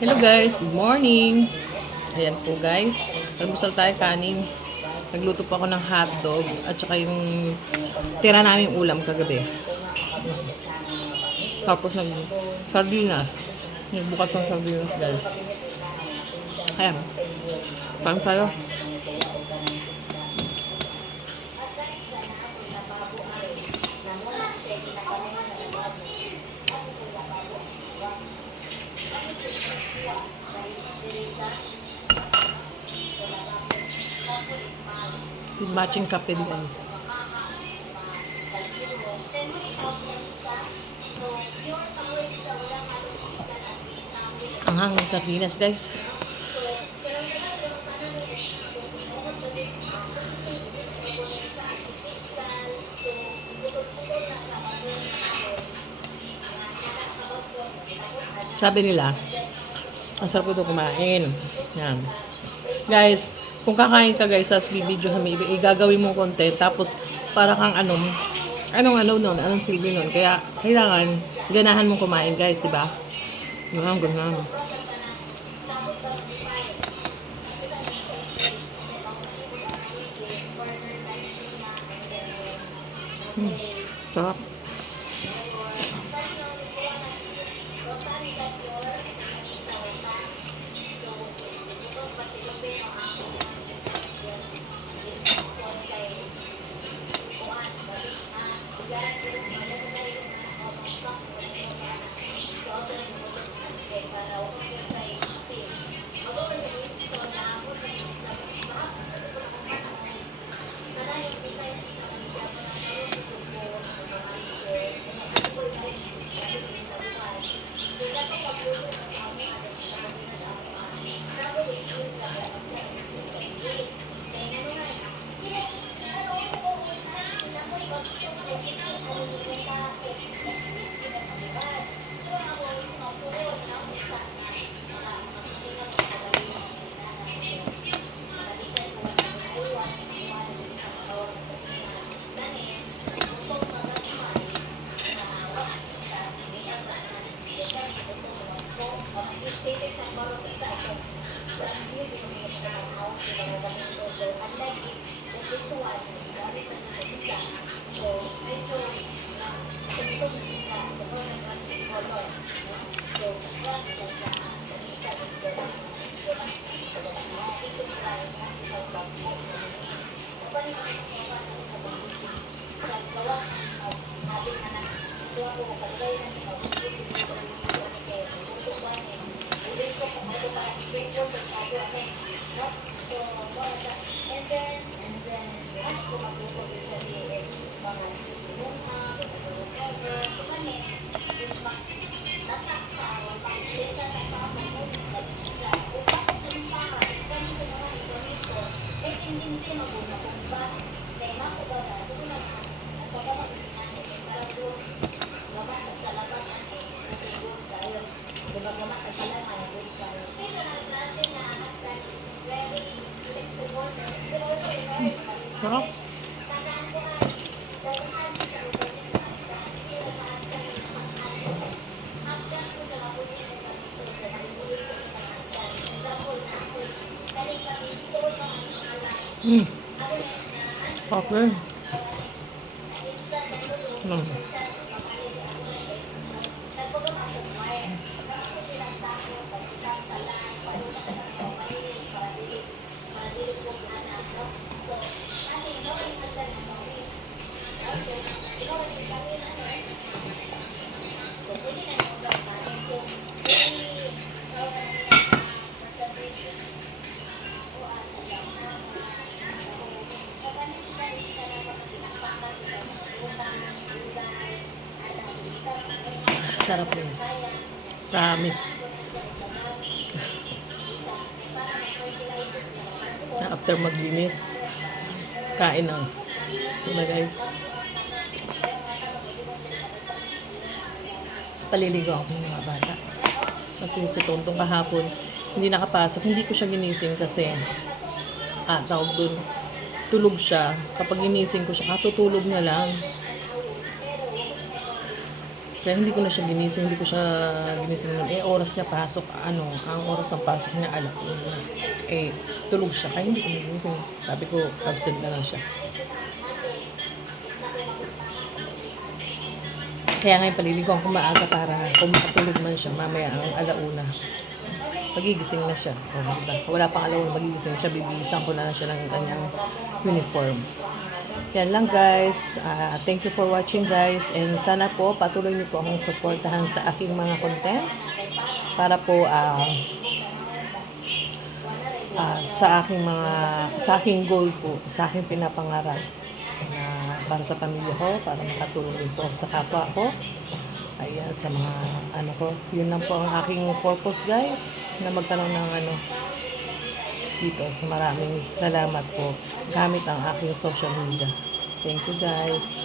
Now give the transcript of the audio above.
Hello guys, good morning. Ayan po guys, almusal tayo kanin. Nagluto po ako ng hotdog at saka yung tira naming ulam kagabi. Tapos sardinas. Nagbukas ng sardinas guys. Ayan. Kain tayo. Matching kape guys. Ang hanggang sardinas guys. Sabi nila, ang sarap ito kumain. Yan. Guys, kung kakain ka guys, as bibidyo kami, igagawin mo content, tapos para kang anong silbi nun. Kaya, kailangan, ganahan mong kumain guys, diba? Ganahan. Sarap. Sarap. Okay. Sarap guys. Promise. After maglinis, kain na. Diba guys? Paliligaw ako ng mga bata. Kasi si Tontong kahapon, hindi nakapasok. Hindi ko siya ginising kasi tawag dun, tulog siya. Kapag ginising ko siya, katutulog niya lang. Kaya hindi ko na siya ginising, hindi ko siya ginising nun. Eh, oras niya pasok, ang oras ng pasok niya, alam ko na. Eh, tulog siya, kaya hindi ko na ginising. Sabi ko, absent na lang siya. Kaya ngayon paliliguan ko maaga para kung makatulog man siya, mamaya ang alauna. Magigising na siya. O, diba? Wala pang alauna, magigising siya, bibilisan ko na lang siya ng kanyang uniform. Yan lang guys. Thank you for watching guys. And sana po patuloy niyo po akong suportahan sa aking mga content. Para po sa aking goal po, sa aking pinapangarap na para sa pamilya ko, para makatulong din po sa kapwa ko. Ayan, sa mga ko. Yun lang po ang aking purpose guys. Na magkaroon ng dito. So maraming salamat po gamit ang aking social media. Thank you guys.